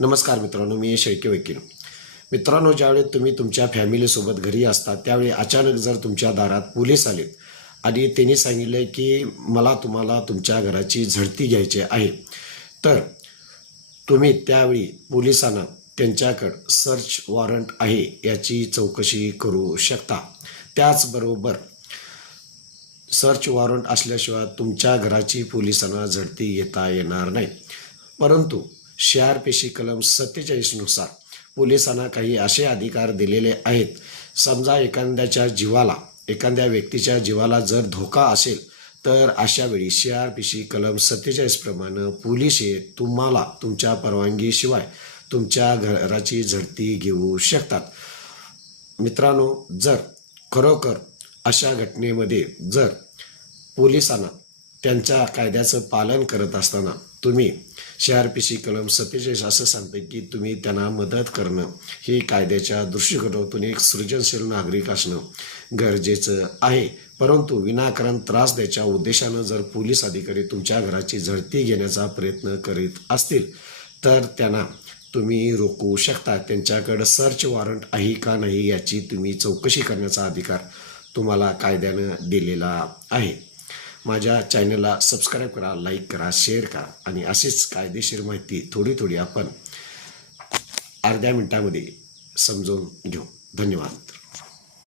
नमस्कार मित्रांनो, मी शेळके वकील. मित्रांनो, ज्यावेळी तुम्ही तुमच्या फॅमिलीसोबत घरी असता त्यावेळी अचानक जर तुमच्या दारात पोलीस आलेत आणि त्यांनी सांगितले की मला तुम्हाला तुमच्या घराची झडती घ्यायची आहे, तर तुम्ही त्यावेळी पोलिसांना त्यांच्याकडं सर्च वॉरंट आहे याची चौकशी करू शकता. त्याचबरोबर सर्च वॉरंट असल्याशिवाय तुमच्या घराची पोलिसांना झडती घेता येणार नाही. परंतु CRPC कलम 47 नुसार पोलिसांना काही असे अधिकार दिलेले आहेत. समजा एखाद्या व्यक्तीच्या जीवाला जर धोका असेल तर अशा वेळी CRPC कलम 47 प्रमाणे पोलीस हे तुम्हाला तुमच्या परवानगीशिवाय तुमच्या घराची झडती घेऊ शकतात. मित्रांनो, जर खरोखर अशा घटनेमध्ये जर पोलिसांना त्यांच्या कायद्याचं पालन करत असताना तुम्ही CRPC कलम 47 असं सांगते की तुम्ही त्यांना मदत करणं हे कायद्याच्या दृष्टिकोनातून एक सृजनशील नागरिक असणं गरजेचं आहे. परंतु विनाकारण त्रास द्यायच्या उद्देशानं जर पोलीस अधिकारी तुमच्या घराची झडती घेण्याचा प्रयत्न करीत असतील तर त्यांना तुम्ही रोखू शकता. त्यांच्याकडं सर्च वॉरंट आहे का नाही याची तुम्ही चौकशी करण्याचा अधिकार तुम्हाला कायद्यानं दिलेला आहे. माझ्या चॅनलला सबस्क्राईब करा, लाईक करा, शेअर करा आणि अशीच कायदेशीर माहिती थोडी आपण अर्ध्या मिनिटामध्ये समजून घेऊ. धन्यवाद.